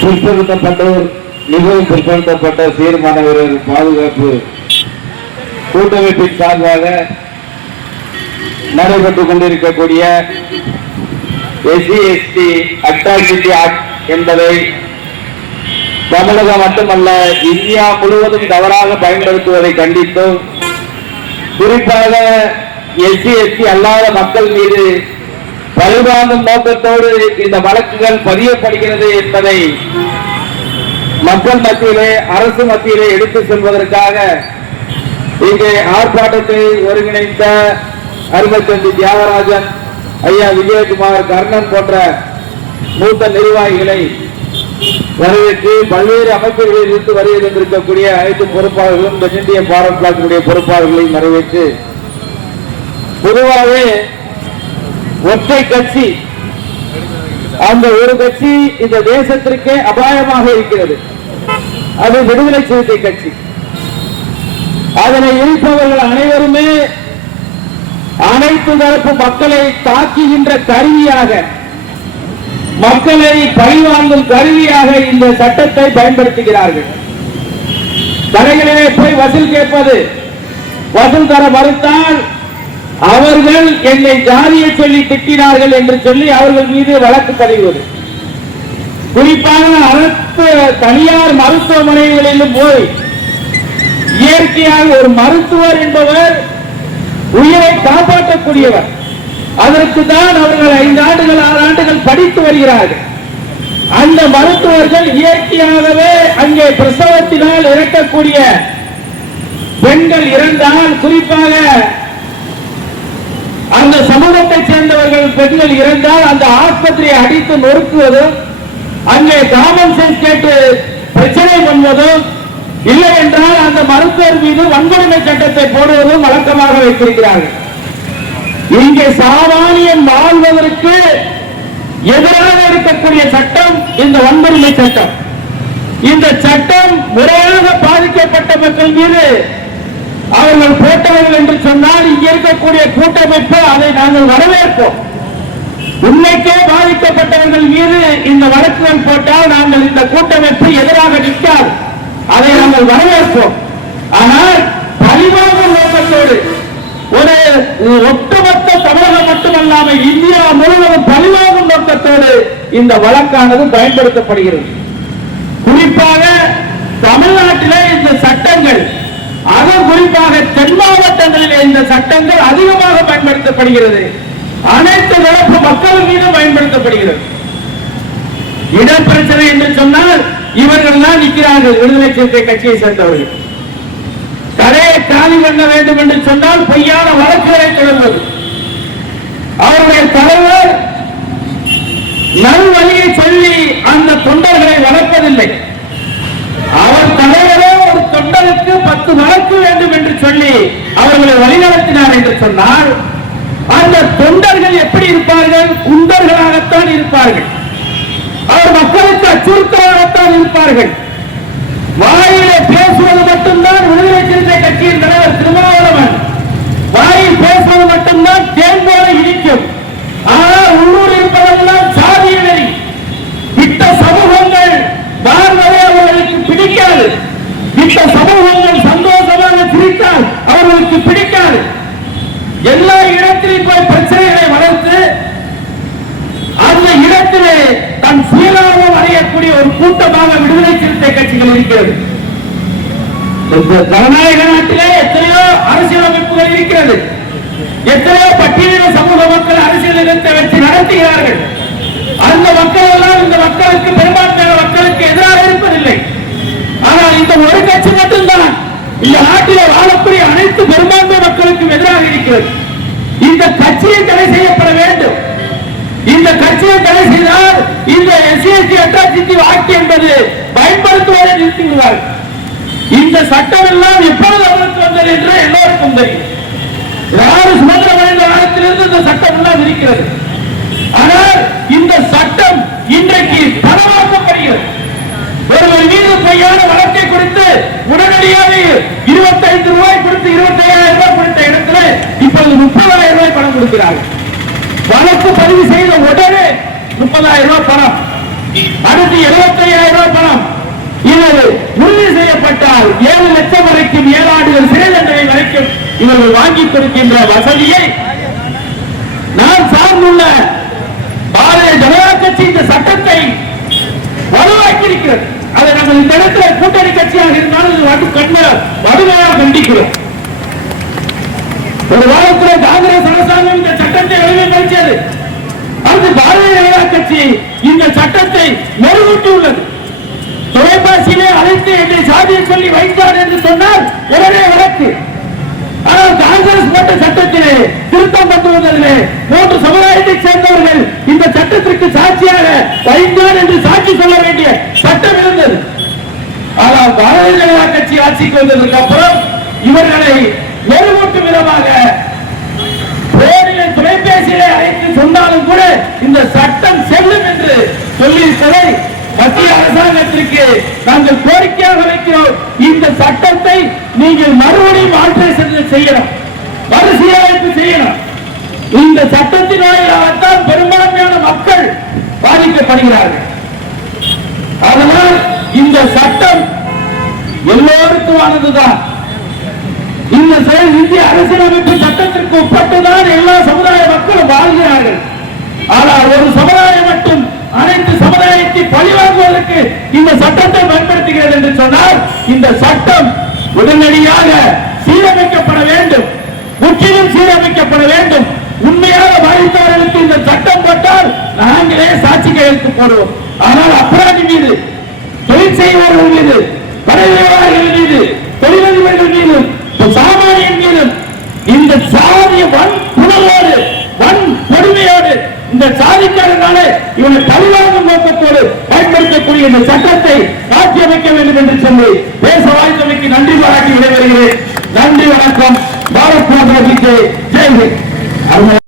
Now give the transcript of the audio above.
பிற்படுத்தப்பட்டோர் மிகவும் பிற்படுத்தப்பட்ட சீர்மான வீரர் பாதுகாப்பு கூட்டமைப்பின் சார்பாக நடைபெற்றுக் கொண்டிருக்கக்கூடிய எஸ்சி எஸ்டி அட்ராசிட்டி ஆக்ட் என்பதை தமிழகம் மட்டுமல்ல இந்தியா முழுவதும் தவறாக பயன்படுத்துவதை கண்டித்தும் குறிப்பாக எஸ்சி எஸ்டி அல்லாத மக்கள் மீது பழிவாங்கும் நோக்கத்தோடு இந்த வழக்குகள் பதியப்படுகிறது என்பதை மக்கள் மத்தியிலே அரசு மத்தியிலே எடுத்து செல்வதற்காக இங்கே ஆர்ப்பாட்டத்தை ஒருங்கிணைத்த அருமச்சந்தி தியாகராஜன் ஐயா விஜயகுமார் கர்ணன் போன்ற மூத்த நிர்வாகிகளை வரவேற்று பல்வேறு அமைப்புகளில் இருந்து வருகை தந்திருக்கக்கூடிய அனைத்து பொறுப்பாளர்களும் தென்னிந்திய பாரத் பிளாக்கினுடைய பொறுப்பாளர்களையும் வரவேற்று பொதுவாகவே ஒற்றை கட்சி. அந்த ஒரு கட்சி இந்த தேசத்திற்கே அபாயமாக இருக்கிறது. அது விடுதலை சிறுத்தை கட்சி. அதனை இருப்பவர்கள் அனைவருமே அனைத்து தரப்பு மக்களை தாக்குகின்ற கருவியாக மக்களை பழிவாங்கும் கருவியாக இந்த சட்டத்தை பயன்படுத்துகிறார்கள். கடைகளிலே போய் வசூல் கேட்பது வசூல் தர மறுத்தால் அவர்கள் என்னை ஜாதியை சொல்லி திட்டினார்கள் என்று சொல்லி அவர்கள் மீது வழக்கு தருவது குறிப்பாக அரசு தனியார் மருத்துவமனைகளிலும் போய் இயற்கையாக ஒரு மருத்துவர் என்பவர் உயிரை காப்பாற்றக்கூடியவர். அதற்கு தான் அவர்கள் ஐந்து ஆண்டுகள் ஆறு ஆண்டுகள் படித்து வருகிறார்கள். அந்த மருத்துவர்கள் இயற்கையாகவே அங்கே பிரசவத்தினால் இறக்கக்கூடிய பெண்கள் இறந்தால் குறிப்பாக அந்த சமூகத்தை சேர்ந்தவர்கள் பெண்கள் இறந்தால் அந்த ஆஸ்பத்திரியை அடித்து நொறுக்குவதும் அங்கே காமன் சென்ஸ் கேட்டு பிரச்சனை பண்ணுவதும் இல்லை என்றால் அந்த மருத்துவர் மீது வன்கொடுமை சட்டத்தை போடுவதும் வழக்கமாக வைத்திருக்கிறார்கள். இங்கே சாமானியன் வாழ்வதற்கு எதிராக இருக்கக்கூடிய சட்டம் இந்த வன்கொடுமை சட்டம். இந்த சட்டம் முறையாக பாதிக்கப்பட்ட மக்கள் மீது அவர்கள் போட்டவர்கள் என்று சொன்னால் இங்க இருக்கக்கூடிய கூட்டமைப்பு அதை நாங்கள் வரவேற்போம். உண்மைக்கே பாதிக்கப்பட்டவர்கள் மீது இந்த வழக்குகள் போட்டால் நாங்கள் இந்த கூட்டமைப்பு எதிராக நிற்காது. அதை நாங்கள் வரவேற்போம். ஆனால் பழிவாங்கும் நோக்கத்தோடு ஒரு ஒட்டுமொத்த தமிழகம் மட்டுமல்லாமல் இந்தியா முழுவதும் பழிவாங்கும் நோக்கத்தோடு இந்த வழக்கானது பயன்படுத்தப்படுகிறது. குறிப்பாக தமிழ்நாட்டிலே இந்த சட்டங்கள் அதுவும் குறிப்பாக தென் மாவட்டங்களில் இந்த சட்டங்கள் அதிகமாக பயன்படுத்தப்படுகிறது. அனைத்து தரப்பு மக்கள் மீது பயன்படுத்தப்படுகிறது. இடப்பிரச்சனை என்று சொன்னால் இவர்கள் தான் நிற்கிறார்கள் விடுதலை சிறுத்தை கட்சியை சேர்ந்தவர்கள். கடையை காலி பண்ண வேண்டும் என்று சொன்னால் பொய்யான வழக்குகளை தொடர்வது அவருடைய தலைவர் நல்வழியை சொல்லி அந்த தொண்டர்களை வளர்ப்பதில்லை அவர் தலைவரே ஒரு தொண்டருக்கு பத்து வழக்கு வேண்டும் என்று சொல்லி அவர்களை வழிநடத்தினார் என்று சொன்னால் அந்த தொண்டர்கள் எப்படி இருப்பார்கள்? குண்டர்களாகத்தான் இருப்பார்கள். அவர் மக்களுக்கு அச்சுறுத்தலாகத்தான் இருப்பார்கள். வாயிலே பேசுவது மட்டும்தான் விடுதலை சிறுத்தை கட்சியின் தலைவர் திருமாவளவன் இந்த ஜனநாயக நாட்டிலே எத்தனையோ அரசியலமைப்புகள் இருக்கிறது. எத்தனையோ பட்டியலின சமூக மக்கள் அரசியல் இடத்தை வச்சு நடத்துகிறார்கள். அந்த மக்கள் எல்லாம் இந்த மக்களுக்கு பெரும்பான்மையான மக்களுக்கு எதிராக இருப்பதில்லை. ஆனால் இந்த ஒரு கட்சி மட்டும்தான் இந்த நாட்டிலே வாழக்கூடிய அனைத்து பெரும்பான்மை மக்களுக்கும் எதிராக இருக்கிறது. இந்த கட்சியை தடை செய்யப்பட வேண்டும். இந்த கட்சியை தடை செய்தால் இந்த எஸ்சிஎஸ்டி அட்ராசிட்டி வாக்கு என்பது பயன்படுத்துவதை நிறுத்தி விடுவார்கள் இந்த சட்டம் எல்லாம் எப்பொழுது அமலுக்கு வந்தது என்று எல்லோருக்கும் தெரியும். யாரு சுதந்திரம் அடைந்த காலத்திலிருந்து இந்த சட்டம் எல்லாம் இருக்கிறது. ஆனால் இந்த சட்டம் இன்றைக்கு பணமாக்கப்படுகிறது. ஒருவர் மீது பொய்யான வழக்கை கொடுத்து உடனடியாக இருபத்தைந்து ரூபாய் கொடுத்து இருபத்தி ஐயாயிரம் ரூபாய் கொடுத்த இடத்துல இப்போது முப்பதாயிரம் ரூபாய் பணம் கொடுக்கிறார்கள். வழக்கு பதிவு செய்த உடனே முப்பதாயிரம் ரூபாய் பணம். அடுத்து 75000 ரூபாய் பணம். இவர்கள் உறுதி செய்யப்பட்டால் ஏழு லட்சம் வரைக்கும் ஏழு ஆண்டுகள் சிறை தண்டனை வரைக்கும் இவர்கள் வாங்கி கொடுக்கின்ற வசதியை நான் சார்ந்துள்ள பாரதிய ஜனதா கட்சி இந்த சட்டத்தை வலுவாக்கியிருக்கிறது. அதை நம்ம இந்த இடத்துல கூட்டணி கட்சியாக இருந்தாலும் இது வடு கண்மை வலுமையாக கண்டிக்கிறோம். ஒரு வாரத்தில் காங்கிரஸ் அரசாங்கம் இந்த சட்டத்தை வடிவமைச்சது அது பாரதிய ஜனதா கட்சி இந்த சட்டத்தை மெருகூட்டி உள்ளது தொலைபேசியிலே அழைத்து எங்களை சாதியை சொல்லி வைத்தார் என்று சொன்னால் உடனே வழக்கு. ஆனால் காங்கிரஸ் போட்ட சட்டத்திலே திருத்தம் கொண்டு வந்ததிலே மூன்று சமுதாயத்தை சேர்ந்தவர்கள் இந்த சட்டத்திற்கு சாட்சியாக வைத்தார் என்று சாட்சி சொல்ல வேண்டிய சட்டம் இருந்தது. ஆனால் பாரதிய ஜனதா கட்சி ஆட்சிக்கு வந்ததற்கு அப்புறம் இவர்களை மெருகூட்டும் விதமாக தொலைபேசியிலே அழைத்து சொன்னாலும் கூட இந்த சட்டம் செல்லும் என்று சொல்லியிருப்பதை மத்திய அரசாங்கத்திற்கு நாங்கள் கோரிக்கையாக வைக்கிறோம். இந்த சட்டத்தை நீங்கள் மறுபடியும் ஆல்டரேஷன் செய்யணும். மறுசீரமைப்பு செய்யணும். இந்த சட்டத்தின் வாயிலாகத்தான் பெரும்பான்மையான மக்கள் பாதிக்கப்படுகிறார்கள். அதனால் இந்த சட்டம் எல்லோருக்குமானதுதான். இந்த செயல் இந்திய அரசியலமைப்பு சட்டத்திற்கு உட்பட்டுதான் எல்லா சமுதாய மக்களும் வாழ்கிறார்கள். ஆனால் ஒரு சமுதாயம் மட்டும் அனைத்து சமுதாயத்தை பழிவாங்குவதற்கு இந்த சட்டத்தை பயன்படுத்துகிறது என்று சொன்னால் இந்த சட்டம் உடனடியாக சீரமைக்கப்பட வேண்டும். முற்றிலும் சீரமைக்கப்பட வேண்டும். உண்மையாக பாதித்தவர்களுக்கு இந்த சட்டம் போட்டால் நாங்களே சாட்சி கையெழுத்து போடுவோம். ஆனால் அபராதி மீது தொழில் செய்பவர்கள் மீது கடை வியாபாரிகள் மீது தொழிலதிபர்கள் மீது சாமானியன் மீது இந்த சாதிய வன் புணர்வோடு வன் கொடுமையோடு இந்த சாதிக்காரனாலே இவனை பழிவாங்கும் நோக்கத்தோடு பயன்படுத்தக்கூடிய இந்த காட்சி அமைக்க வேண்டும் என்று சொல்லி தேச வாய்ந்தமைக்கு நன்றி பாராட்டி விடைபெறுகிறேன். நன்றி வணக்கம். பாரத் மாதா ஜெய் ஹிந்த். அருமையான